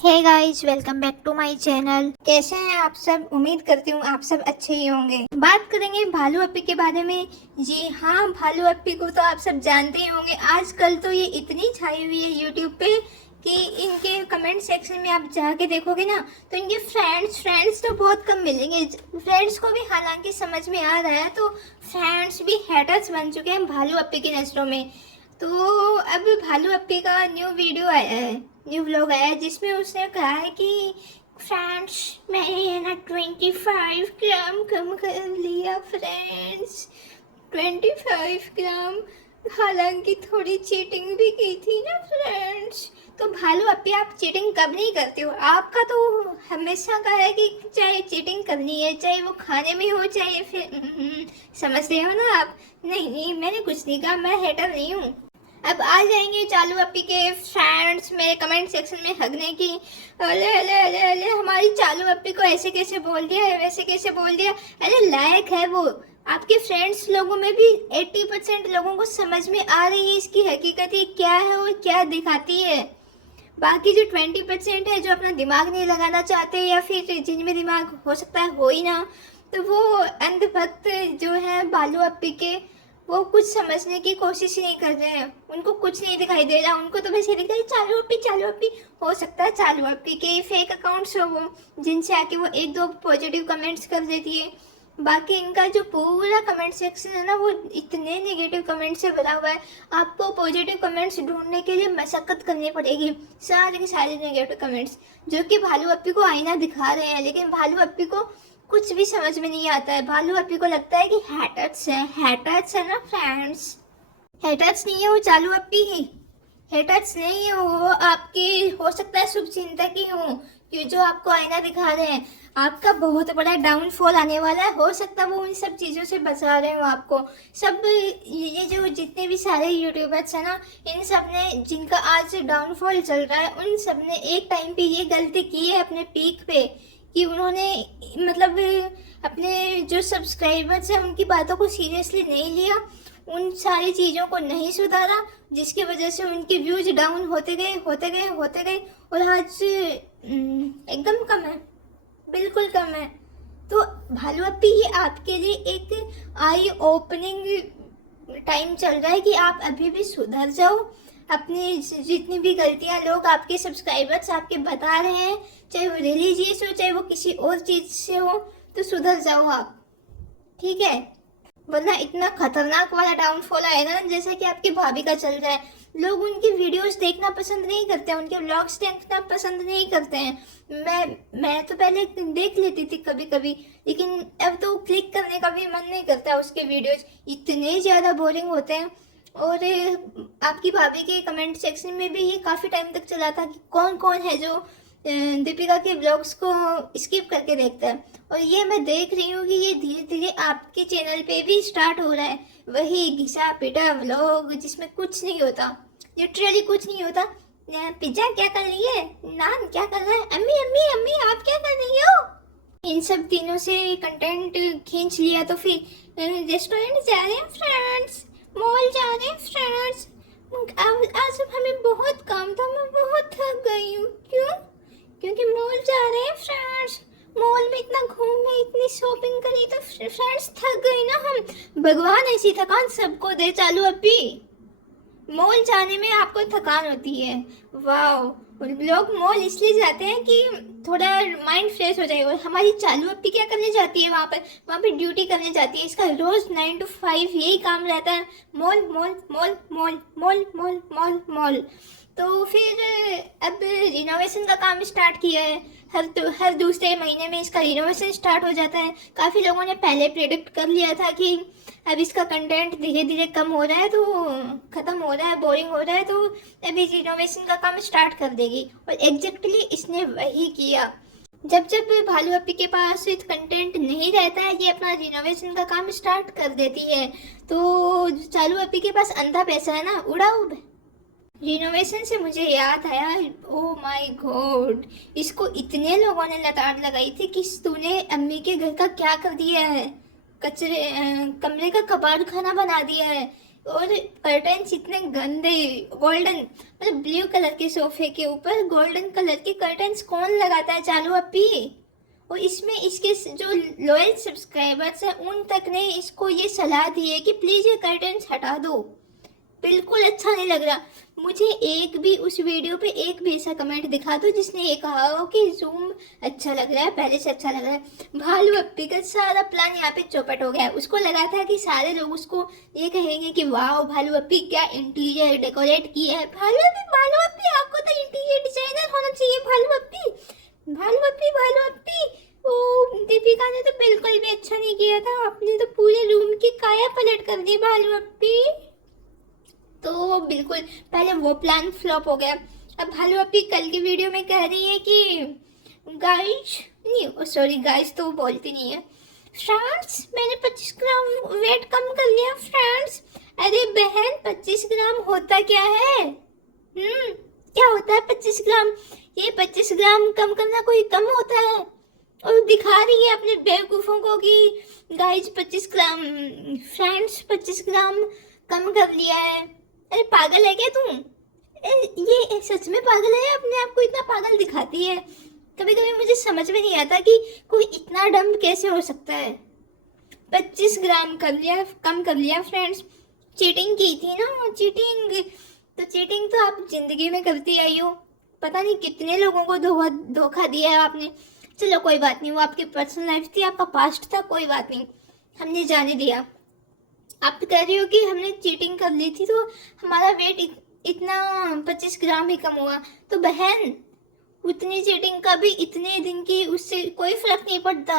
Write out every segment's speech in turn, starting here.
Hey guys, welcome back to my channel. कैसे हैं आप सब? उम्मीद करती हूँ आप सब अच्छे ही होंगे। बात करेंगे भालू अप्पी के बारे में। जी हाँ, भालू अप्पी को तो आप सब जानते ही होंगे। आजकल तो ये इतनी छाई हुई है यूट्यूब पे कि इनके कमेंट सेक्शन में आप जाके देखोगे ना तो इनके फ्रेंड्स तो बहुत कम मिलेंगे। फ्रेंड्स को भी हालांकि समझ में आ रहा है, तो फ्रेंड्स भी हेटर्स बन चुके हैं भालू अप्पी की नज़रों में। तो अब भालू अप्पी का न्यू व्लॉग आया है जिसमें उसने कहा है कि फ्रेंड्स, मैंने ना 25 ग्राम कम कर लिया फ्रेंड्स, 25 ग्राम। हालांकि थोड़ी चीटिंग भी की थी ना फ्रेंड्स। तो भालू अप्पी, आप चीटिंग कब नहीं करते हो? आपका तो हमेशा का है कि चाहे चीटिंग करनी है, चाहे वो खाने में हो, चाहे फिर समझते हो ना आप। नहीं, मैंने कुछ नहीं कहा, मैं हेटर नहीं हूँ। अब आ जाएंगे चालू अप्पी के फैंस मेरे कमेंट सेक्शन में हगने की। अरे अरे अरे अरे, हमारी चालू अप्पी को ऐसे कैसे बोल दिया है, वैसे कैसे बोल दिया। अरे लायक है वो। आपके फ्रेंड्स लोगों में भी 80% लोगों को समझ में आ रही है इसकी हकीकत ही क्या है और क्या दिखाती है। बाकी जो 20% है जो अपना दिमाग नहीं लगाना चाहते, या फिर जिनमें दिमाग हो सकता है हो ही ना, तो वो अंधभक्त जो है बालू अप्पी के, वो कुछ समझने की कोशिश ही नहीं कर रहे हैं। उनको कुछ नहीं दिखाई दे रहा, उनको तो बस ये दिखाई चालू अप्पी। हो सकता है चालू अप्पी के फेक अकाउंट्स हो वो, जिनसे आके वो एक दो पॉजिटिव कमेंट्स कर देती है। बाकी इनका जो पूरा कमेंट सेक्शन है ना, वो इतने नेगेटिव कमेंट से भरा हुआ है। आपको पॉजिटिव कमेंट्स ढूंढने के लिए मशक्कत करनी पड़ेगी। सारे के सारे नेगेटिव कमेंट्स जो कि भालू अप्पी को आईना दिखा रहे हैं, लेकिन भालू अप्पी को कुछ भी समझ में नहीं आता है। भालू अप्पी को लगता है कि हैटर्स है ना फ्रेंड्स। हैटर्स नहीं है वो चालू अप्पी ही। हेटर्स नहीं है वो आपके, हो सकता है शुभ चिंतक ही हो, कि जो आपको आईना दिखा रहे हैं। आपका बहुत बड़ा डाउनफॉल आने वाला है। हो सकता है वो उन सब चीज़ों से बचा रहे हो आपको। सब ये जो जितने भी सारे यूट्यूबर्स हैं ना, इन सब ने, जिनका आज डाउनफॉल चल रहा है, उन सब ने एक टाइम पे ये गलती की है अपने पीक पे, कि उन्होंने मतलब अपने जो सब्सक्राइबर्स हैं उनकी बातों को सीरियसली नहीं लिया, उन सारी चीज़ों को नहीं सुधारा, जिसकी वजह से उनके व्यूज डाउन होते गए। और आज एकदम कम है, बिल्कुल कम है। तो भालू अप्पी, ये आपके लिए एक आई ओपनिंग टाइम चल रहा है कि आप अभी भी सुधर जाओ। अपनी जितनी भी गलतियां लोग आपके सब्सक्राइबर्स आपके बता रहे हैं, चाहे वो रिलीजियस हो, चाहे वो किसी और चीज़ से हो, तो सुधर जाओ आप, ठीक है? वरना इतना खतरनाक वाला डाउनफॉल आएगा ना, जैसे कि आपकी भाभी का चल रहा है। लोग उनकी वीडियोस देखना पसंद नहीं करते हैं, उनके व्लॉग्स देखना पसंद नहीं करते हैं। मैं तो पहले देख लेती थी कभी कभी, लेकिन अब तो क्लिक करने का भी मन नहीं करता। उसके वीडियोस इतने ज़्यादा बोरिंग होते हैं। और आपकी भाभी के कमेंट सेक्शन में भी ये काफ़ी टाइम तक चला था कि कौन कौन है जो दीपिका के ब्लॉग्स को स्किप करके देखता है। और ये मैं देख रही हूँ कि ये धीरे धीरे आपके चैनल पे भी स्टार्ट हो रहा है, वही घिसा पिटा व्लॉग जिसमें कुछ नहीं होता, लिटरली कुछ नहीं होता। पिज्जा क्या कर रही है, नान क्या कर रहा है, अम्मी अम्मी अम्मी आप क्या कर रही हो, इन सब तीनों से कंटेंट खींच लिया। तो फिर रेस्टोरेंट जा रहे हैं फ्रेंड्स, मॉल जा रहे हैं फ्रेंड्स। आज हमें बहुत काम था, मैं बहुत थक गई हूँ। क्यों? क्योंकि मॉल जा रहे हैं फ्रेंड्स। मॉल में इतना घूमे, इतनी शॉपिंग करी, तो फ्रेंड्स थक गई ना हम। भगवान ऐसी थकान सबको दे चालू अप्पी। मॉल जाने में आपको थकान होती है, वाह। लोग मॉल इसलिए जाते हैं कि थोड़ा माइंड फ्रेश हो जाए। और हमारी चालू अप्पी क्या करने जाती है वहाँ पे ड्यूटी करने जाती है। इसका रोज 9 to 5 यही काम रहता है, mall mall mall mall mall mall mall mall. तो फिर अब रिनोवेशन का काम स्टार्ट किया है। हर दूसरे महीने में इसका रिनोवेशन स्टार्ट हो जाता है। काफ़ी लोगों ने पहले प्रेडिक्ट कर लिया था कि अब इसका कंटेंट धीरे धीरे कम हो रहा है, तो ख़त्म हो रहा है, बोरिंग हो रहा है, तो अभी रिनोवेशन का काम स्टार्ट कर देगी। और एग्जैक्टली इसने वही किया। जब भालू अप्पी के पास कंटेंट नहीं रहता है, ये अपना रिनोवेशन का काम स्टार्ट कर देती है। तो चालू अप्पी के पास अंधा पैसा है ना, उड़ाओ। रिनोवेशन से मुझे याद आया, ओ माय गॉड, इसको इतने लोगों ने लताड़ लगाई थी कि तूने अम्मी के घर का क्या कर दिया है, कमरे का कबाड़ खाना बना दिया है। और कर्टन्स इतने गंदे, गोल्डन मतलब ब्लू कलर के सोफे के ऊपर गोल्डन कलर के कर्टन्स कौन लगाता है चालू अपी। और इसमें इसके जो लॉयल सब्सक्राइबर्स हैं उन तक ने इसको ये सलाह दी है कि प्लीज ये कर्टन्स हटा दो, बिल्कुल अच्छा नहीं लग रहा। मुझे एक भी उस वीडियो पे एक भी ऐसा कमेंट दिखा दो जिसने ये कहा हो कि जूम अच्छा लग रहा है, पहले से अच्छा लग रहा है। भालू अप्पी का सारा प्लान यहाँ पे चौपट हो गया है। उसको लगा था कि सारे लोग उसको ये कहेंगे कि वाह भालू अप्पी क्या इंटीरियर डेकोरेट किया है। भालू अप्पी आपको तो इंटीरियर डिजाइनर होना चाहिए। भालू अप्पी, भालू अप्पी, भालू अप्पी। ओ दीपिका ने तो बिल्कुल भी अच्छा नहीं किया था, आपने तो पूरे रूम की काया पलट कर दी भालू अप्पी। तो बिल्कुल पहले वो प्लान फ्लॉप हो गया। अब भालू अप्पी कल की वीडियो में कह रही है कि गाइस नहीं, सॉरी गाइस तो वो बोलती नहीं है, फ्रेंड्स मैंने 25 ग्राम वेट कम कर लिया फ्रेंड्स। अरे बहन 25 ग्राम होता क्या है? क्या होता है 25 ग्राम? ये 25 ग्राम कम करना कोई कम होता है? और दिखा रही है अपने बेवकूफ़ों को कि गाइस 25 ग्राम, फ्रेंड्स 25 ग्राम कम कर लिया है। अरे पागल है क्या तुम? ये सच में पागल है, अपने आप को इतना पागल दिखाती है। कभी कभी मुझे समझ में नहीं आता कि कोई इतना डम कैसे हो सकता है। 25 ग्राम कर लिया, कम कर लिया फ्रेंड्स। चीटिंग की थी ना, चीटिंग तो आप जिंदगी में करती आई हो, पता नहीं कितने लोगों को धोखा दिया है आपने। चलो कोई बात नहीं, वो आपकी पर्सनल लाइफ थी, आपका पास्ट था, कोई बात नहीं, हमने जाने दिया। आप कह रही हो कि हमने चीटिंग कर ली थी तो हमारा वेट इतना 25 ग्राम ही कम हुआ। तो बहन उतनी चीटिंग का भी इतने दिन की उससे कोई फर्क नहीं पड़ता।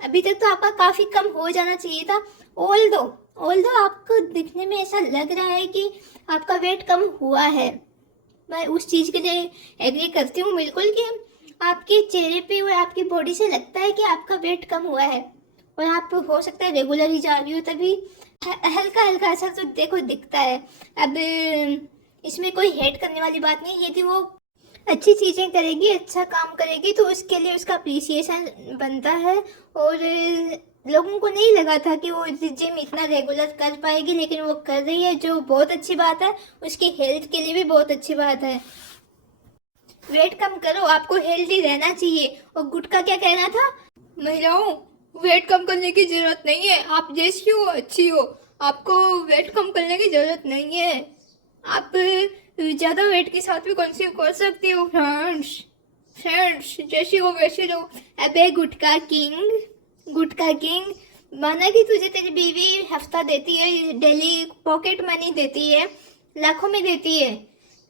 अभी तक तो आपका काफी कम हो जाना चाहिए था। ऑल दो आपको दिखने में ऐसा लग रहा है कि आपका वेट कम हुआ है, मैं उस चीज के लिए एग्री करती हूँ बिल्कुल कि आपके चेहरे पे और आपकी बॉडी से लगता है कि आपका वेट कम हुआ है। और आप हो सकता है रेगुलर ही जा रही हो, तभी हल्का हल्का असर तो देखो दिखता है। अब इसमें कोई हेट करने वाली बात नहीं, यदि वो अच्छी चीज़ें करेगी, अच्छा काम करेगी तो उसके लिए उसका अप्रिसिएशन बनता है। और लोगों को नहीं लगा था कि वो जिम इतना रेगुलर कर पाएगी, लेकिन वो कर रही है, जो बहुत अच्छी बात है। उसकी हेल्थ के लिए भी बहुत अच्छी बात है। वेट कम करो, आपको हेल्दी रहना चाहिए। और गुटका क्या कहना था, महिलाओं वेट कम करने की जरूरत नहीं है, आप जैसी हो अच्छी हो, आपको वेट कम करने की जरूरत नहीं है, आप ज़्यादा वेट के साथ भी कंसीव कर सकती हो फ्रेंड्स जैसी हो वैसी रहो। अबे गुटका किंग, माना कि तुझे तेरी बीवी हफ्ता देती है, डेली पॉकेट मनी देती है, लाखों में देती है,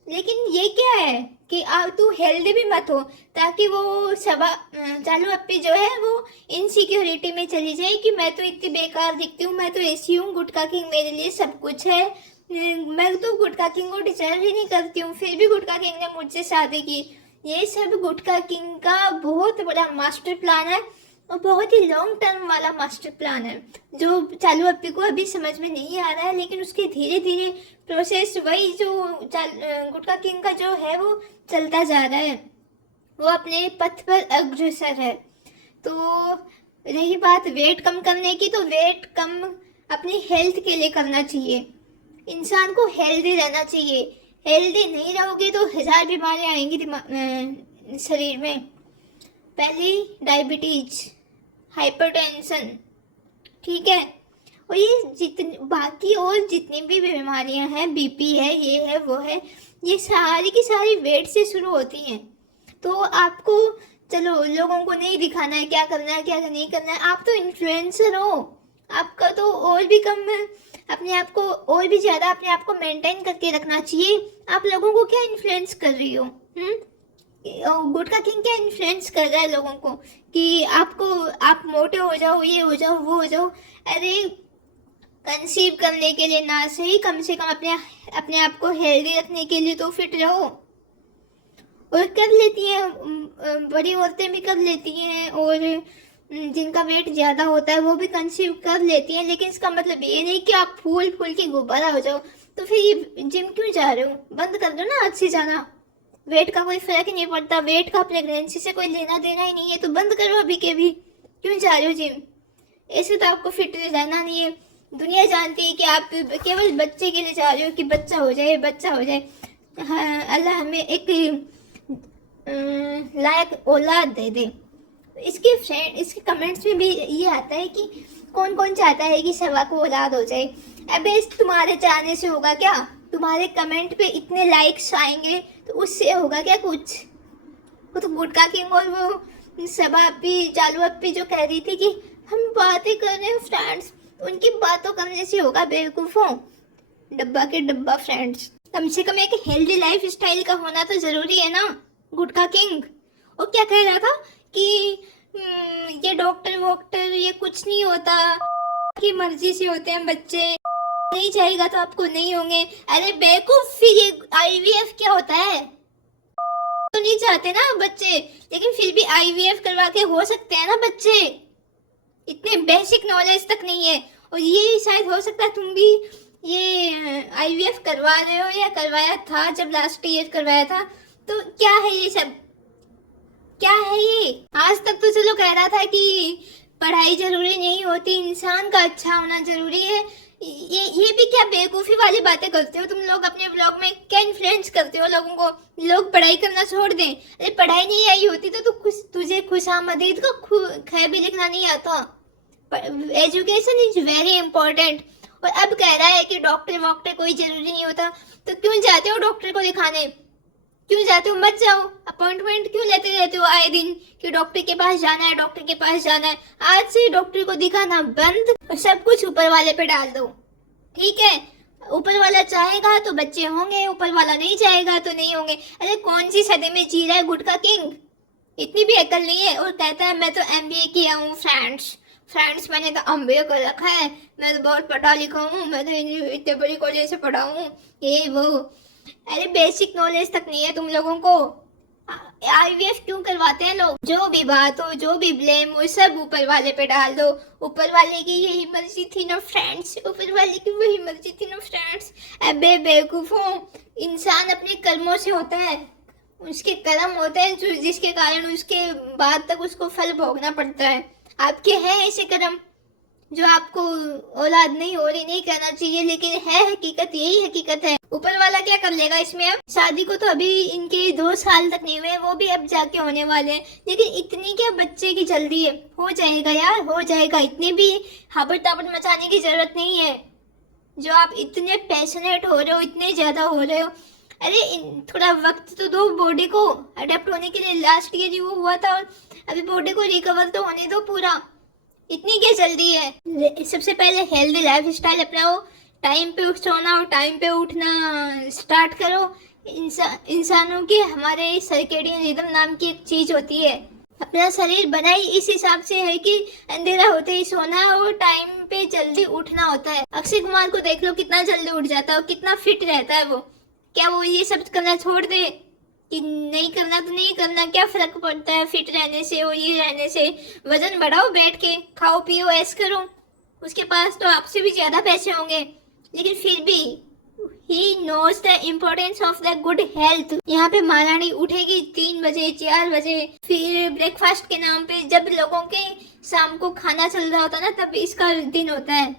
लेकिन ये क्या है कि तू हेल्दी भी मत हो, ताकि वो चालू अप्पी जो है वो इनसिक्योरिटी में चली जाए कि मैं तो इतनी बेकार दिखती हूँ, मैं तो ऐसी हूँ, गुटका किंग मेरे लिए सब कुछ है, मैं तो गुटका किंग को डिजर्व ही नहीं करती हूँ, फिर भी गुटका किंग ने मुझसे शादी की। ये सब गुटका किंग का बहुत बड़ा मास्टर प्लान है और बहुत ही लॉन्ग टर्म वाला मास्टर प्लान है, जो चालू अप्पी को अभी समझ में नहीं आ रहा है, लेकिन उसके धीरे धीरे प्रोसेस वही जो गुटका किंग का जो है वो चलता जा रहा है, वो अपने पथ पर अग्रसर है। तो रही बात वेट कम करने की, तो वेट कम अपनी हेल्थ के लिए करना चाहिए। इंसान को हेल्दी रहना चाहिए, हेल्दी नहीं रहोगे तो 1000 बीमारियां आएंगी शरीर में। पहली डायबिटीज, हाइपरटेंशन, ठीक है, और ये बाकी और जितनी भी बीमारियां हैं, बीपी है, ये है वो है, ये सारी की सारी वेट से शुरू होती हैं। तो आपको चलो लोगों को नहीं दिखाना है क्या करना है क्या नहीं करना है, आप तो इन्फ्लुएंसर हो, आपका तो और भी कम अपने आप को और भी ज़्यादा अपने आप को मेंटेन करके रखना चाहिए। आप लोगों को क्या इन्फ्लुएंस कर रही हो? गुटका किंग क्या इन्फ्लुएंस कर रहा है लोगों को कि आप मोटे हो जाओ, ये हो जाओ, वो हो जाओ। अरे कंसीव करने के लिए ना सही, कम से कम अपने आप को हेल्दी रखने के लिए तो फिट रहो। और कर लेती हैं, बड़ी औरतें भी कर लेती हैं, और जिनका वेट ज़्यादा होता है वो भी कंसीव कर लेती हैं, लेकिन इसका मतलब ये नहीं कि आप फूल के गुब्बारा हो जाओ। तो फिर ये जिम क्यों जा रहे हो? बंद कर दो ना आज से जाना, वेट का कोई फर्क ही नहीं पड़ता, वेट का प्रेगनेंसी से कोई लेना देना ही नहीं है, तो बंद करो अभी के भी। क्यों जा रहे हो जिम? ऐसे तो आपको फिट रहना नहीं है। दुनिया जानती है कि आप केवल बच्चे के लिए चाह रहे हो कि बच्चा हो जाए, बच्चा हो जाए। हाँ, अल्लाह हमें एक लायक औलाद दे दे। इसके कमेंट्स में भी ये आता है कि कौन कौन चाहता है कि शबा को औलाद हो जाए। अबे इस तुम्हारे चाहने से होगा क्या? तुम्हारे कमेंट पे इतने लाइक्स आएंगे तो उससे होगा क्या कुछ? वो तो गुटका किंग और वो शबा अपी, चालू अपी जो कह रही थी कि हम बातें कर रहे हैं फ्रेंड्स, उनकी बातों करने से होगा बेवकूफ़ों। डब्बा के डब्बा फ्रेंड्स। कम से कम एक हेल्दी लाइफ स्टाइल का होना तो जरूरी है ना गुटका किंग। और क्या कह रहा था कि ये डॉक्टर वॉक्टर ये कुछ नहीं होता, की मर्जी से होते हैं बच्चे, नहीं चाहेगा तो आपको नहीं होंगे। अरे बेवकूफ, फिर ये आईवीएफ क्या होता है? तो नहीं चाहते ना बच्चे, लेकिन फिर भी आईवीएफ करवा के हो सकते हैं ना बच्चे। इतने बेसिक नॉलेज तक नहीं है। और ये शायद हो सकता है तुम भी ये आईवीएफ करवा रहे हो या करवाया था जब लास्ट ईयर करवाया था। तो क्या है ये सब, क्या है ये? आज तक तो चलो कह रहा था कि पढ़ाई जरूरी नहीं होती, इंसान का अच्छा होना जरूरी है। ये भी क्या बेवकूफ़ी वाली बातें करते हो तुम लोग अपने ब्लॉग में? क्या इन्फ्लुएंस करते हो लोगों को लोग पढ़ाई करना छोड़ दें? अरे पढ़ाई नहीं आई होती तो तुझे खुशामदीद को ख भी लिखना नहीं आता। Education is very important. और अब कह रहा है कि डॉक्टर वॉक्टर कोई जरूरी नहीं होता। तो क्यों जाते हो डॉक्टर को दिखाने? क्यों जाते हो? मत जाओ। अपॉइंटमेंट क्यों लेते रहते हो आए दिन कि डॉक्टर के पास जाना है, डॉक्टर के पास जाना है? आज से डॉक्टर को दिखाना बंद और सब कुछ ऊपर वाले पे डाल दो, ठीक है? ऊपर वाला चाहेगा तो बच्चे होंगे, ऊपर वाला नहीं चाहेगा तो नहीं होंगे। अरे कौन सी सदी में जी रहा है गुटका किंग? इतनी भी अकल नहीं है। और कहता है मैं तो एमबीए किया हूँ फ्रेंड्स मैंने तो एमबीए कर रखा है, मैं तो बहुत पढ़ा लिखा हूँ, मैं तो इतने बड़ी कॉलेज से पढ़ा हूँ, ये वो। अरे बेसिक नॉलेज तक नहीं है तुम लोगों को। आईवीएफ क्यों करवाते हैं लोग? जो भी बात हो, जो भी ब्लेम हो, सब ऊपर वाले पे डाल दो। ऊपर वाले की यही मर्जी थी ना फ्रेंड्स, ऊपर वाले की वही मर्जी थी ना फ्रेंड्स। अबे बेवकूफों, इंसान अपने कर्मों से होता है, उसके कर्म होते हैं जो जिसके कारण उसके बाद तक उसको फल भोगना पड़ता है। आपके हैं ऐसे कर्म जो आपको औलाद नहीं हो रही, नहीं करना चाहिए, लेकिन है हकीकत, यही हकीकत है। ऊपर वाला क्या कर लेगा इसमें? अब शादी को तो अभी इनके 2 साल तक नहीं हुए, वो भी अब जाके होने वाले हैं। लेकिन इतनी क्या बच्चे की जल्दी है? हो जाएगा यार, हो जाएगा। इतनी भी हाबड़ ताबड़ मचाने की जरूरत नहीं है। जो आप इतने पैशनेट हो रहे हो, इतने ज्यादा हो रहे हो, अरे थोड़ा वक्त तो दो बॉडी को अडेप्ट होने के लिए। लास्ट ईयर ही वो हुआ था और अभी बॉडी को रिकवर तो होने दो पूरा। इतनी क्या जल्दी है? सबसे पहले हेल्दी लाइफ स्टाइल अपनाओ, टाइम पे सोना और टाइम पे उठना स्टार्ट करो। इंसानों की हमारे सर्केडियन रिदम नाम की एक चीज होती है। अपना शरीर बना ही इस हिसाब से है कि अंधेरा होते ही सोना और टाइम पे जल्दी उठना होता है। अक्षय कुमार को देख लो, कितना जल्दी उठ जाता है और कितना फिट रहता है वो। क्या वो ये सब करना छोड़ दे कि नहीं करना तो नहीं करना? क्या फर्क पड़ता है फिट रहने से और ये रहने से? वजन बढ़ाओ, बैठ के खाओ पियो, ऐश करो। उसके पास तो आपसे भी ज्यादा पैसे होंगे, लेकिन फिर भी he knows the importance of the good health. यहाँ पे महारानी उठेगी 3 बजे 4 बजे, फिर ब्रेकफास्ट के नाम पे जब लोगों के शाम को खाना चल रहा होता है ना, तब इसका दिन होता है,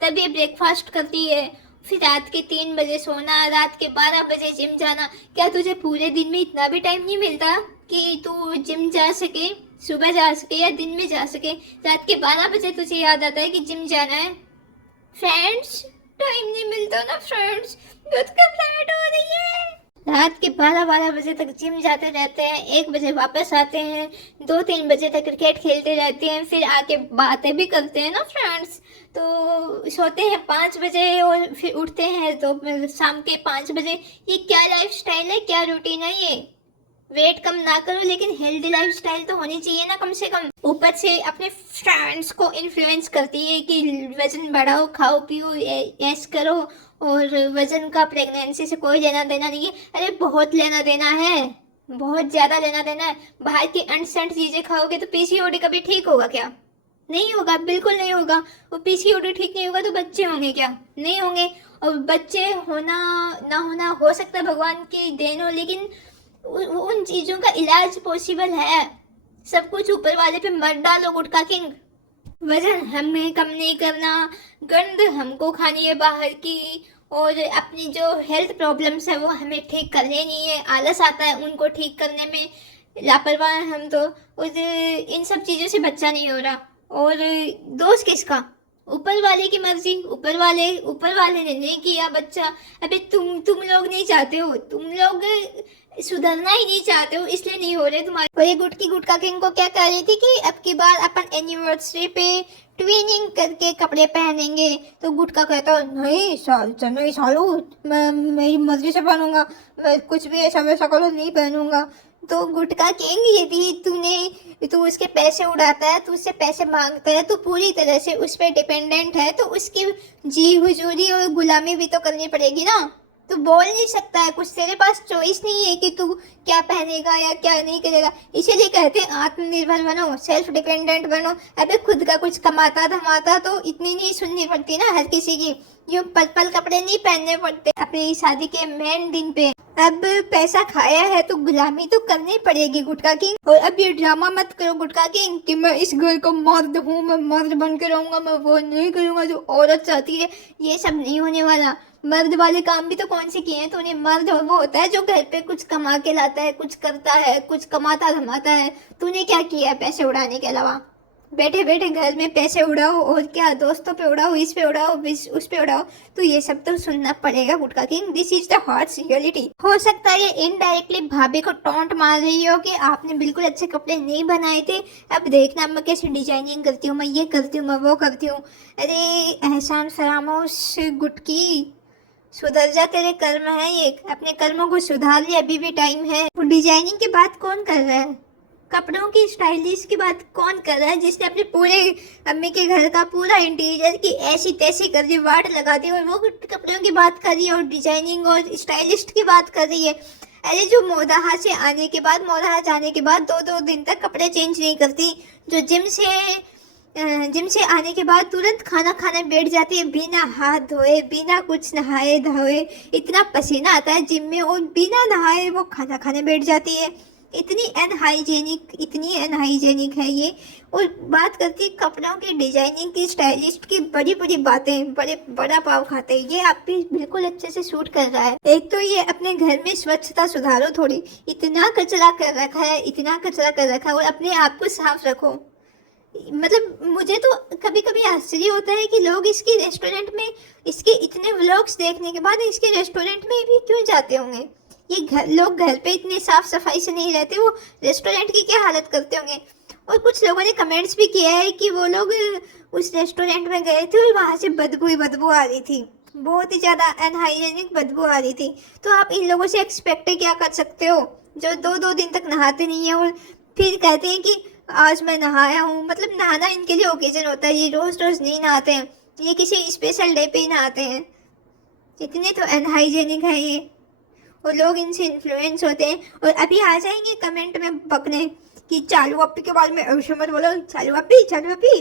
तब ये ब्रेकफास्ट करती है। फिर रात के 3 बजे सोना, रात के 12 बजे जिम जाना। क्या तुझे पूरे दिन में इतना भी टाइम नहीं मिलता कि तू जिम जा सके, सुबह जा सके या दिन में जा सके? रात के 12 बजे तुझे याद आता है कि जिम जाना है? फ्रेंड्स, टाइम नहीं मिलता ना फ्रेंड्स, बहुत घबराहट हो रही है। रात के 12 बजे तक जिम जाते रहते हैं, 1 बजे वापस आते हैं, 2-3 बजे तक क्रिकेट खेलते रहते हैं, फिर आके बातें भी करते हैं ना फ्रेंड्स। तो सोते हैं 5 बजे और फिर उठते हैं तो शाम के 5 बजे। ये क्या लाइफ स्टाइल है, क्या रूटीन है ये? वेट कम ना करो, लेकिन हेल्दी लाइफ स्टाइल तो होनी चाहिए ना कम से कम। ऊपर से अपने फ्रेंड्स को इन्फ्लुएंस करती है कि वजन बढ़ाओ, खाओ पियो, ऐश करो। और वजन का प्रेगनेंसी से कोई लेना देना नहीं है। अरे बहुत लेना देना है, बहुत ज्यादा लेना देना है। बाहर की अनसेंट चीजें खाओगे तो पीसीओडी कभी ठीक होगा क्या? नहीं होगा, बिल्कुल नहीं होगा। वो पीसीओडी ठीक नहीं होगा तो बच्चे होंगे क्या? नहीं होंगे। और बच्चे होना ना होना हो सकता है भगवान की देन हो, लेकिन उन चीजों का इलाज पॉसिबल है। सब कुछ ऊपर वाले पे मत डालो गुटका किंग। वजन हमें कम नहीं करना, गंद हमको खानी है बाहर की, और अपनी जो हेल्थ प्रॉब्लम्स है वो हमें ठीक करने नहीं है। आलस आता है उनको ठीक करने में, लापरवाह हैं हम तो। उस इन सब चीज़ों से बच्चा नहीं हो रहा। और दोष किसका? ऊपर वाले की मर्जी। ऊपर वाले ने नहीं किया बच्चा। अबे तुम लोग नहीं चाहते हो, तुम लोग सुधरना ही नहीं चाहते हो, इसलिए नहीं हो रहे तुम्हारे। और ये गुटका किंग को क्या कह रही थी कि अब की बार अपन एनिवर्सरी पे ट्विनिंग करके कपड़े पहनेंगे। तो गुटका कहता नहीं नहीं सालू, मैं मेरी मर्जी से पहनूंगा, मैं कुछ भी ऐसा वैसा कलर नहीं पहनूंगा। तो गुटका किंग, यदि तू उसके पैसे उड़ाता है, तू उससे पैसे मांगता है, तो पूरी तरह से उस पर डिपेंडेंट है, तो उसकी जी हुजूरी और गुलामी भी तो करनी पड़ेगी ना। तू बोल नहीं सकता है कुछ, तेरे पास चॉइस नहीं है कि तू क्या पहनेगा या क्या नहीं करेगा। इसीलिए कहते हैं आत्मनिर्भर बनो, सेल्फ डिपेंडेंट बनो। अबे खुद का कुछ कमाता धमाता तो इतनी नहीं सुननी पड़ती ना हर किसी की। यूँ पल कपड़े नहीं पहनने पड़ते अपनी शादी के मेन दिन पे। अब पैसा खाया है तो गुलामी तो करनी पड़ेगी गुटका किंग। और अब ये ड्रामा मत करो गुटका किंग कि मैं इस घर का मर्द हूँ, मैं मर्द बन के रहूंगा, मैं वो नहीं करूंगा जो औरत चाहती है। ये सब नहीं होने वाला। मर्द वाले काम भी तो कौन से किए हैं तूने? मर्द वो होता है जो घर पे कुछ कमा के लाता है, कुछ करता है, कुछ कमाता धमाता है। तूने क्या किया है पैसे उड़ाने के अलावा? बैठे बैठे घर में पैसे उड़ाओ, और क्या दोस्तों पे उड़ाओ, इस पे उड़ाओ, उस पे उड़ाओ। तो ये सब तो सुनना पड़ेगा gutka king. This is the harsh reality. हो सकता है ये इनडायरेक्टली भाभी को टॉन्ट मार रही हो कि आपने बिल्कुल अच्छे कपड़े नहीं बनाए थे, अब देखना मैं कैसे डिजाइनिंग करती हूँ, मैं ये करती हूँ, मैं वो करती हूँ। अरे एहसान फरामोश गुटकी, सुधर जा, तेरे कर्म है ये, अपने कर्मों को सुधार ले, अभी भी टाइम है। डिजाइनिंग की बात कौन कर रहा है? कपड़ों की स्टाइलिश की बात कौन कर रहा है जिसने अपने पूरे अम्मी के घर का पूरा इंटीरियर की ऐसी तैसी कर दी, वाट लगा दी, और वो कपड़ों की बात कर रही है और डिजाइनिंग और स्टाइलिस्ट की बात कर रही है। अरे जो मोदाहा से आने के बाद, मोदाहा जाने के बाद 2-2 दिन तक कपड़े चेंज नहीं करती, जो जिम से आने के बाद तुरंत खाना खाने बैठ जाती है बिना हाथ धोए, बिना कुछ नहाए धोए, इतना पसीना आता है जिम में, और बिना नहाए वो खाना खाने बैठ जाती है। इतनी अनहाइजेनिक है ये। और बात करती है कपड़ों की डिजाइनिंग की, स्टाइलिस्ट की, बड़ी बड़ी बातें, बड़ा पाव खाते हैं। ये आप भी बिल्कुल अच्छे से सूट कर रहा है। एक तो ये अपने घर में स्वच्छता सुधारो थोड़ी, इतना कचरा कर रखा है, इतना कचरा कर रखा है, और अपने आप को साफ रखो। मतलब मुझे तो कभी कभी आश्चर्य होता है कि लोग इसकी रेस्टोरेंट में, इसके इतने व्लॉग्स देखने के बाद इसके रेस्टोरेंट में भी क्यों जाते होंगे। ये लोग घर पे इतने साफ सफाई से नहीं रहते, वो रेस्टोरेंट की क्या हालत करते होंगे। और कुछ लोगों ने कमेंट्स भी किया है कि वो लोग उस रेस्टोरेंट में गए थे और वहाँ से बदबू आ रही थी, बहुत ही ज़्यादा अनहाइजेनिक बदबू आ रही थी। तो आप इन लोगों से एक्सपेक्ट क्या कर सकते हो जो 2-2 दिन तक नहाते नहीं है, और फिर कहते हैं कि आज मैं नहाया हूँ। मतलब नहाना इनके लिए ओकेजन होता है, ये रोज रोज नहीं नहाते हैं, ये किसी स्पेशल डे पे ही नहाते हैं। इतने तो अनहाइजेनिक है ये, और लोग इनसे इन्फ्लुएंस होते हैं। और अभी आ जाएंगे कमेंट में बकने कि चालू अप्पी के बारे में ऐसे मत बोलो, चालू अप्पी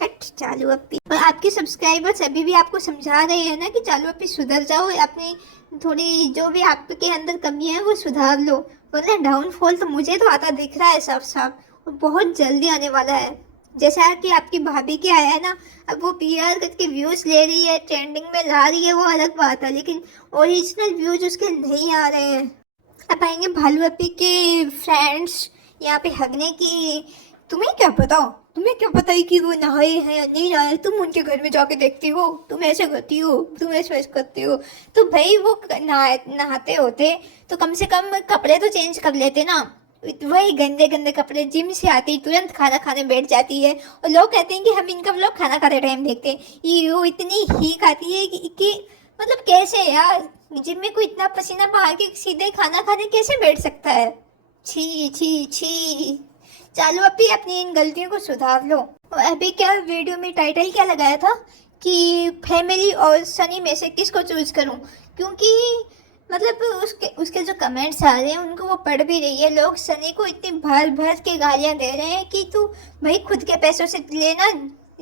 हट चालू अप्पी। और आपके सब्सक्राइबर्स अभी भी आपको समझा रहे हैं ना कि चालू अप्पी सुधर जाओ, अपनी थोड़ी जो भी आपके अंदर कमी है वो सुधार लो, वरना डाउनफॉल तो मुझे तो आता दिख रहा है साफ साफ, और बहुत जल्दी आने वाला है। जैसा कि आपकी भाभी के आया है ना, अब वो पीआर करके व्यूज ले रही है, ट्रेंडिंग में ला रही है, वो अलग बात है, लेकिन ओरिजिनल व्यूज उसके नहीं आ रहे हैं। अब आएंगे भालू अपी के फ्रेंड्स यहाँ पे हगने की। तुम्हें क्या पता है कि वो नहाए हैं या नहीं नहाए? तुम उनके घर में जाके देखती हो, तुम ऐसे करती हो, तुम ऐसे करती हो। तो भाई वो नहाते होते तो कम से कम कपड़े तो चेंज कर लेते ना। वही गंदे गंदे कपड़े, जिम से आती तुरंत खाना खाने बैठ जाती है, और लोग कहते हैं कि हम इनका व्लॉग खाना खाते टाइम देखते हैं। ये वो इतनी ही खाती है कि मतलब कैसे यार, जिम में कोई इतना पसीना बहा के सीधे खाना खाने कैसे बैठ सकता है? छी छी छी। चालू अभी अपनी इन गलतियों को सुधार लो। और अभी क्या वीडियो में टाइटल क्या लगाया था कि फैमिली और सनी में से किसको चूज करूं, क्योंकि मतलब उसके जो कमेंट्स आ रहे हैं उनको वो पढ़ भी रही है। लोग सनी को इतनी भर भर के गालियां दे रहे हैं कि तू भाई खुद के पैसों से लेना।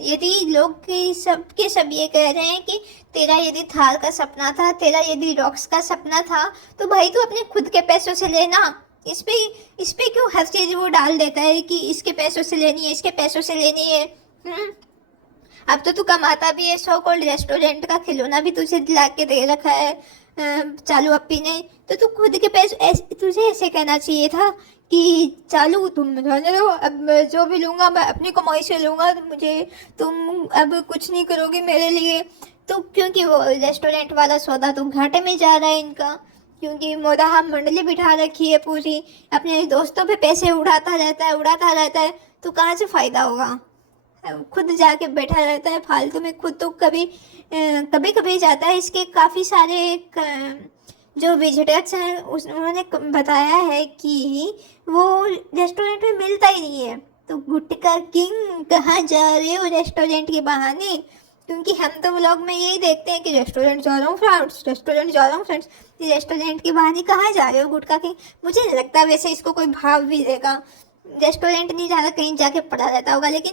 यदि लोग सब ये कह रहे हैं कि तेरा यदि थार का सपना था, तेरा यदि रॉक्स का सपना था, तो भाई तू अपने खुद के पैसों से लेना। इस पे क्यों हर चीज़ वो डाल देता है कि इसके पैसों से लेनी है, इसके पैसों से लेनी है। अब तो तू कमाता भी है, सो कॉल्ड रेस्टोरेंट का खिलौना भी तुझे दिला के दे रखा है चालू अप्पी ने। तो तू खुद के पैसे तुझे ऐसे कहना चाहिए था कि चालू तुम रहने दो, अब मैं जो भी लूँगा मैं अपनी कमाई से लूँगा, मुझे तुम अब कुछ नहीं करोगे मेरे लिए। तो क्योंकि वो रेस्टोरेंट वाला सौदा तो घाटे में जा रहा है इनका, क्योंकि मोदाहा मंडली बिठा रखी है पूरी, अपने दोस्तों पे पैसे उड़ाता रहता है। तो कहाँ से फ़ायदा होगा? खुद जाके बैठा रहता है फालतू में, खुद तो कभी कभी जाता है। इसके काफ़ी सारे जो विजिटर्स हैं उन्होंने बताया है कि वो रेस्टोरेंट में मिलता ही नहीं है। तो गुटका किंग कहाँ जा रहे हो रेस्टोरेंट के बहाने? क्योंकि हम तो व्लॉग में यही देखते हैं कि रेस्टोरेंट जा रहा हूँ फ्रेंड्स, रेस्टोरेंट जा रहा हूँ फ्रेंड्स। रेस्टोरेंट के बहाने कहाँ जा रहे हो गुटका किंग? मुझे नहीं लगता वैसे इसको कोई भाव भी देगा। रेस्टोरेंट नहीं जाना, कहीं जाके पड़ा रहता होगा। लेकिन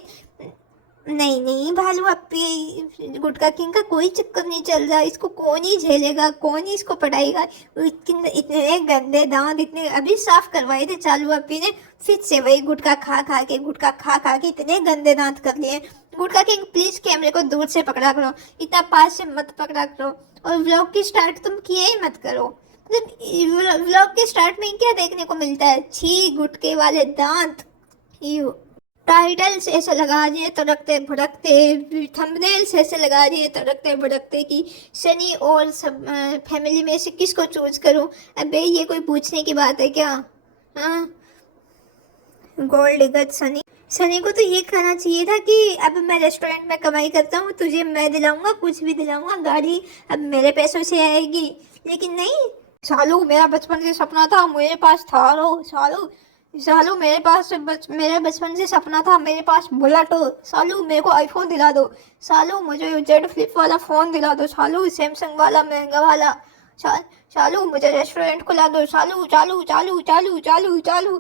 नहीं नहीं भालू अप्पी, गुटका किंग का कोई चक्कर नहीं चल रहा। इसको कौन ही झेलेगा, कौन ही इसको पढ़ाएगा? इतने गंदे दांत इतने अभी साफ करवाए थे चालू अप्पी ने, फिर से वही गुटखा खा के इतने गंदे दांत कर लिए। गुटका किंग प्लीज कैमरे को दूर से पकड़ा करो, इतना पास से मत पकड़ा करो। और व्लॉग की स्टार्ट तुम किए ही मत करो। मतलब व्लॉग के स्टार्ट में क्या देखने को मिलता है? छी गुटके वाले दांत। यू टाइटल्स ऐसे लगा दिए तड़कते भड़कते, थंबनेल्स ऐसे लगा दिए तड़कते भड़कते कि सनी और सब फैमिली में से किसको चूज करूं। अबे ये कोई पूछने की बात है क्या? हाँ, गोल्ड डिगर सनी को तो ये कहना चाहिए था कि अब मैं रेस्टोरेंट में कमाई करता हूँ, तुझे मैं दिलाऊंगा, कुछ भी दिलाऊंगा, गाड़ी अब मेरे पैसों से आएगी। लेकिन नहीं, सालू मेरा बचपन से सपना था मेरे पास थार सालू मेरे बचपन से सपना था मेरे पास बुलेट हो। सालू मेरे को आईफोन दिला दो। सालू मुझे जेड फ्लिप वाला फ़ोन दिला दो। सालू सैमसंग वाला महंगा वाला। सालू मुझे रेस्टोरेंट खुला दो। सालू चालू चालू चालू चालू चालू।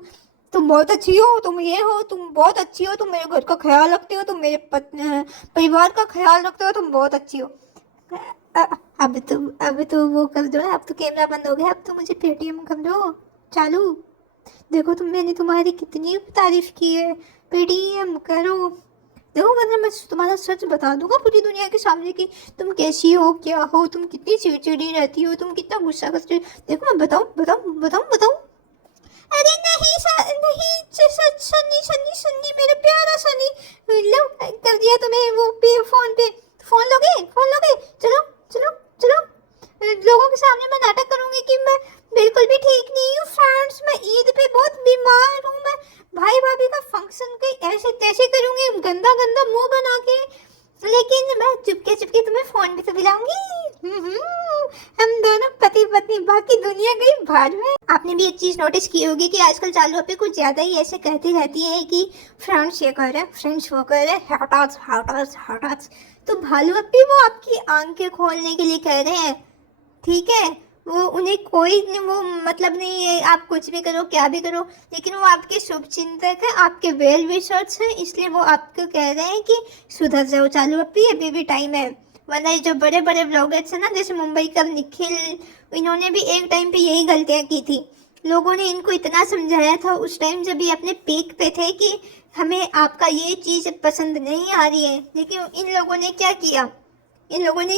तुम बहुत अच्छी हो, तुम ये हो, तुम बहुत अच्छी हो, तुम मेरे घर का ख्याल रखते हो, तुम मेरे परिवार का ख्याल रखते हो, तुम बहुत अच्छी हो। अब तो वो कर दो ना, अब तो कैमरा बंद हो गया, अब तो मुझे पेटीएम कर दो चालू। देखो मैंने तुम्हारी कितनी तारीफ की है, पेटीएम करो। देखो मतलब मैं तुम्हारा सच बता दूंगा पूरी दुनिया के सामने कि तुम कैसी हो, क्या हो, तुम कितनी चिड़चिड़ी रहती हो, तुम कितना गुस्सा करते हो। देखो मैं बताऊं। अरे नहीं सनी मेरा प्यारा सनी, लो कर दिया तुम्हें वो पे फोन लोगे। चलो लोगों के सामने मैं नाटक करूंगी कि मैं बिल्कुल भी ठीक नहीं हूँ फ्रेंड्स, मैं ईद पे बहुत बीमार हूँ, मैं भाई भाभी का फंक्शन कहीं ऐसे तैसे करूंगी गंदा मुंह बना के, लेकिन मैं चुपके तुम्हें फोन भी तो दिलाऊंगी। हम दोनों पति पत्नी, बाकी दुनिया गई भाड़ में। आपने भी एक चीज नोटिस की होगी कि आजकल चालू पे कुछ ज्यादा ही ऐसे कहती रहती है कि फ्रेंड्स ये कर रहे हैं, फ्रेंड्स वो कर रहे हैं, हटाच। तो भालू अप्पी वो आपकी आंखें खोलने के लिए कह रहे हैं, ठीक है? वो उन्हें कोई वो मतलब नहीं है आप कुछ भी करो, क्या भी करो, लेकिन वो आपके शुभ चिंतक है, आपके वेल विशर्स हैं, इसलिए वो आपको कह रहे हैं कि सुधर जाओ चालू अप्पी, अभी भी टाइम है। वरना ये जो बड़े बड़े ब्लॉगर्स हैं ना, जैसे मुंबई का निखिल, इन्होंने भी एक टाइम पे यही गलतियाँ की थी। लोगों ने इनको इतना समझाया था उस टाइम जब ये अपने पीक पे थे कि हमें आपका ये चीज़ पसंद नहीं आ रही है, लेकिन इन लोगों ने क्या किया, इन लोगों ने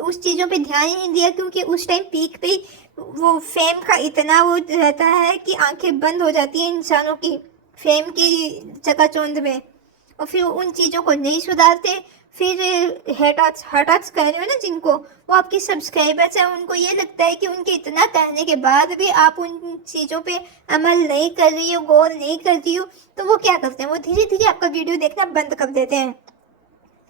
उस चीज़ों पे ध्यान ही नहीं दिया, क्योंकि उस टाइम पीक पे वो फेम का इतना वो रहता है कि आंखें बंद हो जाती हैं इंसानों की फेम की चकाचौंध में, और फिर उन चीज़ों को नहीं सुधारते। फिर हटाच कह रहे हो ना जिनको, वो आपके सब्सक्राइबर्स हैं, उनको ये लगता है कि उनके इतना कहने के बाद भी आप उन चीज़ों पे अमल नहीं कर रही हो, गौर नहीं कर रही हो, तो वो क्या करते हैं, वो धीरे धीरे आपका वीडियो देखना बंद कर देते हैं।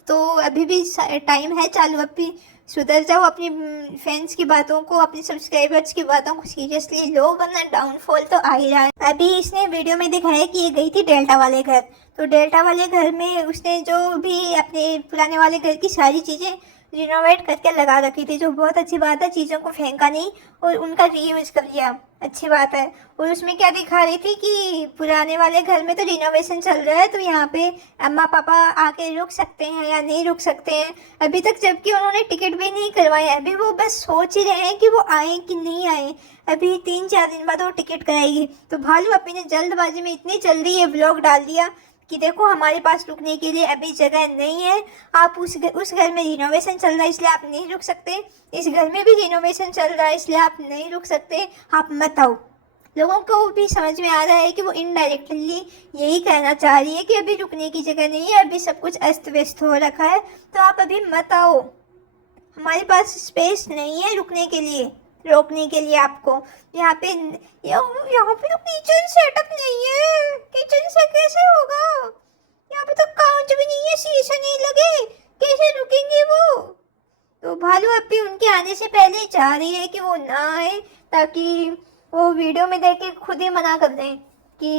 तो अभी भी टाइम है चालू अप्पी, सुधर जाओ, अपनी फैंस की बातों को, अपने सब्सक्राइबर्स की बातों को सीरियसली लो, वरना डाउनफॉल तो आ ही रहा है। अभी इसने वीडियो में दिखाया कि ये गई थी डेल्टा वाले घर, तो डेल्टा वाले घर में उसने जो भी अपने पुराने वाले घर की सारी चीज़ें रिनोवेट करके लगा रखी थी, जो बहुत अच्छी बात है, चीज़ों को फेंका नहीं और उनका रीयूज कर लिया, अच्छी बात है। और उसमें क्या दिखा रही थी कि पुराने वाले घर में तो रिनोवेशन चल रहा है, तो यहाँ पे अम्मा पापा आके रुक सकते हैं या नहीं रुक सकते हैं अभी तक, जबकि उन्होंने टिकट भी नहीं करवाया। अभी वो बस सोच ही रहे हैं कि वो आए कि नहीं आए, अभी 3-4 दिन बाद वो टिकट कराएगी। तो भालू अप्पी ने जल्दबाजी में इतनी जल्दी ये व्लॉग डाल दिया कि देखो हमारे पास रुकने के लिए अभी जगह नहीं है, आप उस घर में रिनोवेशन चल रहा है इसलिए आप नहीं रुक सकते, इस घर में भी रिनोवेशन चल रहा है इसलिए आप नहीं रुक सकते, आप मत आओ। लोगों को भी समझ में आ रहा है कि वो इनडायरेक्टली यही कहना चाह रही है कि अभी रुकने की जगह नहीं है, अभी सब कुछ अस्त व्यस्त हो रखा है, तो आप अभी मत आओ, हमारे पास स्पेस नहीं है रुकने के लिए, रोकने के लिए आपको। यहाँ पे तो किचन सेटअप नहीं है, किचन से कैसे होगा, यहाँ पे तो कांच भी नहीं है, शीशे नहीं लगे, कैसे रुकेंगे वो। तो भालू अपी उनके आने से पहले ही चाह रही है कि वो ना आए, ताकि वो वीडियो में देख के खुद ही मना कर दें कि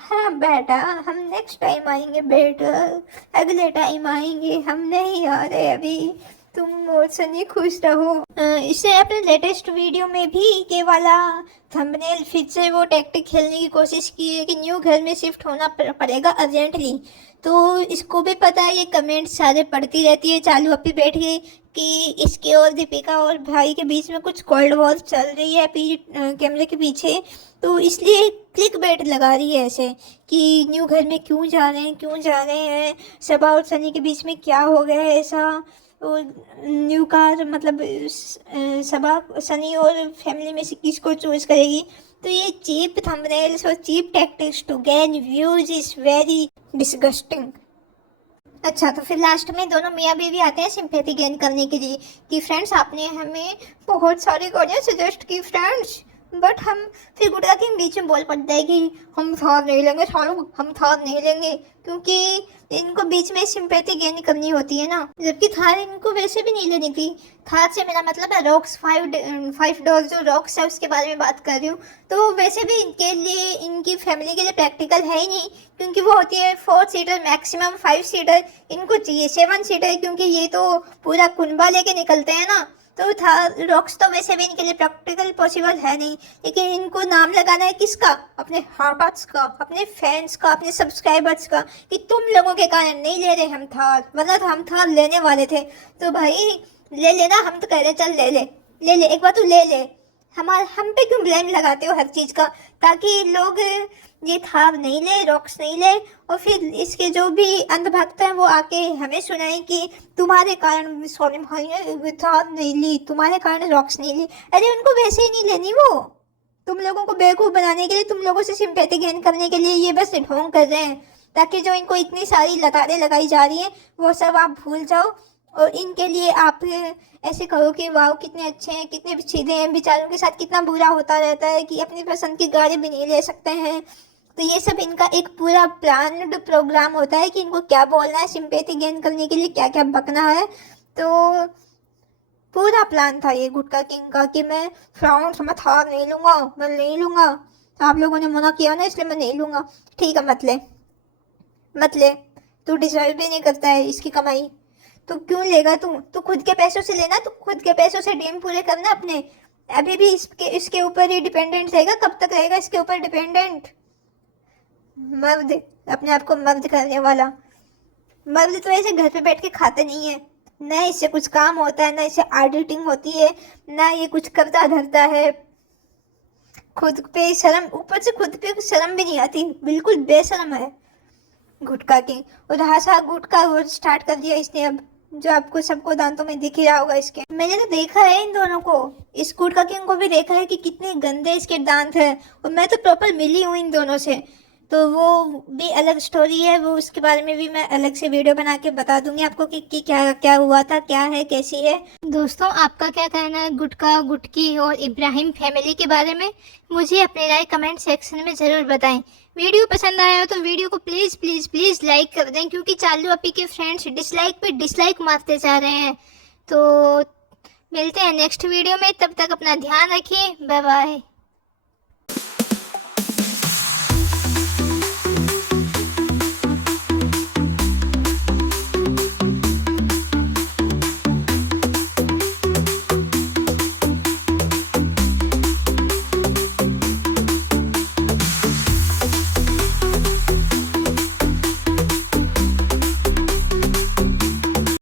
हाँ बेटा हम नेक्स्ट टाइम आएंगे, बेटा अगले टाइम आएंगे, हम नहीं आ रहे अभी, तुम और सनी खुश रहो। इससे अपने लेटेस्ट वीडियो में भी ये वाला थंबनेल फिर से वो टैक्टिक खेलने की कोशिश की है कि न्यू घर में शिफ्ट होना पड़ेगा अर्जेंटली। तो इसको भी पता है, ये कमेंट सारे पढ़ती रहती है, चालू अपी बैठ गई कि इसके और दीपिका और भाई के बीच में कुछ कोल्ड वॉर चल रही है कैमरे के पीछे, तो इसलिए क्लिक बैट लगा रही है ऐसे कि न्यू घर में क्यों जा रहे हैं, सबा और सनी के बीच में क्या हो गया है ऐसा। तो न्यू कार मतलब सबा सनी और फैमिली में से किसको चूज करेगी। तो ये चीप थंबनेल्स और cheap tactics to gain views is very disgusting. अच्छा, तो फिर लास्ट में दोनों मियाँ बीवी आते हैं सिंपैथी गेन करने के लिए कि फ्रेंड्स आपने हमें बहुत सारी गाड़ियाँ सजेस्ट की फ्रेंड्स, बट हम फिर गुटका किंग बीच में बोल पड़ता है कि हम थार नहीं लेंगे, हम थार नहीं लेंगे, क्योंकि इनको बीच में सिंपैथी गेन करनी होती है ना, जबकि थार इनको वैसे भी नहीं लेनी थी। थार से मेरा मतलब है रॉक्स 5 डोर जो रॉक्स है उसके बारे में बात कर रही हूँ। तो वैसे भी इनके लिए, इनकी फैमिली के लिए प्रैक्टिकल है ही नहीं, क्योंकि वो होती है 4 सीटर, मैक्सिमम 5 सीटर, इनको चाहिए 7 सीटर, क्योंकि ये तो पूरा कुनबा लेके निकलते हैं ना। तो था रॉक्स तो वैसे भी इनके लिए प्रैक्टिकल पॉसिबल है नहीं, लेकिन इनको नाम लगाना है किसका, अपने हार्ट्स का, अपने फैंस का, अपने सब्सक्राइबर्स का, कि तुम लोगों के कारण नहीं ले रहे हम थार, वरना तो हम थार लेने वाले थे। तो भाई ले लेना, हम तो कह रहे चल ले ले एक बार तू ले ले, हम पे क्यों ब्लेम लगाते हो हर चीज़ का, ताकि लोग ये थार नहीं ले, रॉक्स नहीं ले, और फिर इसके जो भी अंधभक्त हैं वो आके हमें सुनाए कि तुम्हारे कारण सोनी भाई ने थार नहीं ली, तुम्हारे कारण रॉक्स नहीं ली। अरे उनको वैसे ही नहीं लेनी, वो तुम लोगों को बेवकूफ़ बनाने के लिए, तुम लोगों से सिंपैथी गेन करने के लिए ये बस ढोंग कर रहे हैं, ताकि जो इनको इतनी सारी लताड़ें लगाई जा रही हैं वो सब आप भूल जाओ, और इनके लिए आप ऐसे कहो कि वाह कितने अच्छे हैं, कितने सीधे हैं, बेचारों के साथ कितना बुरा होता रहता है कि अपनी पसंद की गाड़ी भी नहीं ले सकते हैं। तो ये सब इनका एक पूरा प्लान्ड प्रोग्राम होता है कि इनको क्या बोलना है, सिंपैथी गेन करने के लिए क्या क्या बकना है। तो पूरा प्लान था ये गुटका किंग का कि मैं फ्राउंड मैं थार नहीं लूँगा, मैं नहीं लूँगा, आप लोगों ने मना किया ना इसलिए मैं नहीं लूँगा। ठीक है मत ले, तू डिजर्व भी नहीं करता है इसकी कमाई, तो क्यों लेगा तू खुद के पैसों से लेना, तू खुद के पैसों से ड्रीम पूरे करना अपने। अभी भी इसके ऊपर ही डिपेंडेंट रहेगा, कब तक रहेगा इसके ऊपर डिपेंडेंट। मर्द, अपने आप को मर्द करने वाला मर्द तो ऐसे घर पे बैठ के खाते नहीं है, ना इससे कुछ काम होता है, ना इससे एडिटिंग होती है, ना ये कुछ करता धरता है, खुद पे शर्म, ऊपर से खुद पे शर्म भी नहीं आती, बिल्कुल बेशर्म है गुटका की। और हासा गुटका और स्टार्ट कर दिया इसने अब, जो आपको सबको दांतों में दिख ही रहा होगा इसके। मैंने तो देखा है इन दोनों को, इस गुटका किंग को भी देखा है कि कितने गंदे इसके दांत हैं, और मैं तो प्रॉपर मिली हूँ इन दोनों से, तो वो भी अलग स्टोरी है, वो उसके बारे में भी मैं अलग से वीडियो बना के बता दूंगी आपको कि क्या क्या हुआ था, क्या है, कैसी है। दोस्तों आपका क्या कहना है गुटका, गुटकी और इब्राहिम फैमिली के बारे में, मुझे अपनी राय कमेंट सेक्शन में ज़रूर बताएं। वीडियो पसंद आया हो तो वीडियो को प्लीज़ प्लीज़ प्लीज़ लाइक कर दें, क्योंकि चालू अपी के फ्रेंड्स डिसलाइक पे डिसलाइक मारते जा रहे हैं। तो मिलते हैं नेक्स्ट वीडियो में, तब तक अपना ध्यान रखिए, बाय बाय।